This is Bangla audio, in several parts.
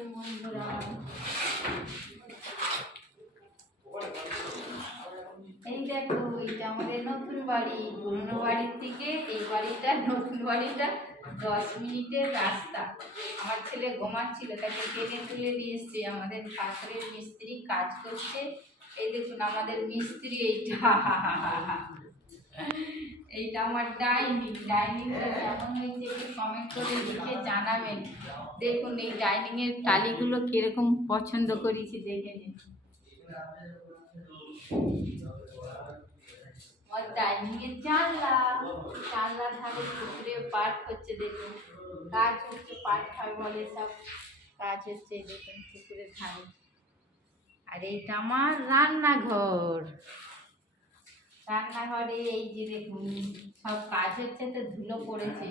আমাদের বন্ধুরা। এই দেখো, এইটা আমাদের নতুন বাড়ি। পুরনো বাড়ির থেকে এই বাড়িটা, নতুন বাড়িটা 10 মিনিটের রাস্তা। আমার ছেলে ঘুমাচ্ছিল, তাকে টেনে তুলে নিয়ে এসছে। আমাদের পাথরের মিস্ত্রি কাজ করছে। এই দেখুন আমাদের মিস্ত্রি। এইটা আমার ডাইনিং। ডাইনিংটা কেমন হয়েছে একটু কমেন্ট করে লিখে জানাবেন। দেখুন এই ডাইনিংয়ের টালিগুলো কিরকম পছন্দ করেছি, দেখে নিন। আমার ডাইনিংয়ের জানলার ধারে পুকুরে পাট হচ্ছে, দেখুন কাজ হচ্ছে, পাট খাবে বলে সব কাজ হচ্ছে। দেখুন পুকুরের ধারে। আর এইটা আমার রান্নাঘর। রান্নাঘরে এই যে দেখুন সব কাজ হচ্ছে, তো ধুলো পড়েছে।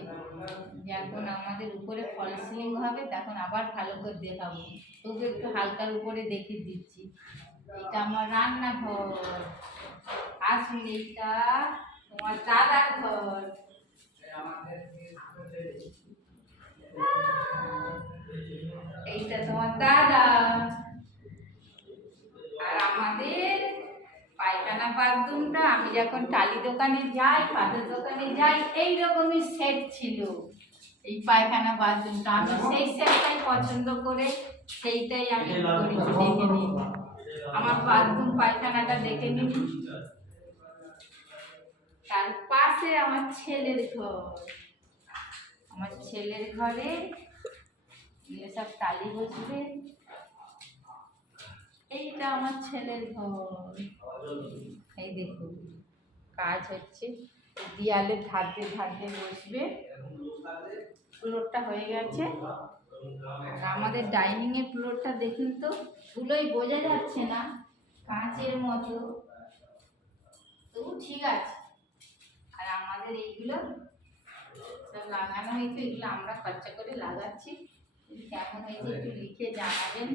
যখন আমাদের উপরে ফল সিলিং হবে তখন আবার ভালো করে দেখাবো, তবু একটু হালকার উপরে দেখে দিচ্ছি। এটা আমার রান্নাঘর। আসুন, এইটা তোমার দাদার ঘর। এইটা তোমার দাদা। আর আমাদের পায়খানা বাথরুমটা আমি যখন টালি দোকানে যাই, পাথর দোকানে যাই, এইরকমই সেট ছিল এই পায়খানা বাথরুমটা। আমি সেই সেটটাই পছন্দ করে সেইটাই আমি করেছি। দেখে নিন আমার বাথরুম পায়খানাটা, দেখে নিন। তার পাশে আমার ছেলের ঘর। আমার ছেলের ঘরে সব টালি বসবে। এইটা আমার ছেলের ঘর। এই দেখুন কাজ হচ্ছে, দেয়ালের ধারে ধারে বসবে। ফ্লোরটা হয়ে গেছে। আর আমাদের ডাইনিং এর ফ্লোরটা দেখুন তো, ধুলোই বোঝা যাচ্ছে না, কাঁচের মতো, তবু ঠিক আছে। আর আমাদের এইগুলো সব লাগানো হয়েছে, এগুলো আমরা খরচা করে লাগাচ্ছি। কেমন হয়েছে একটু লিখে জানাবেন।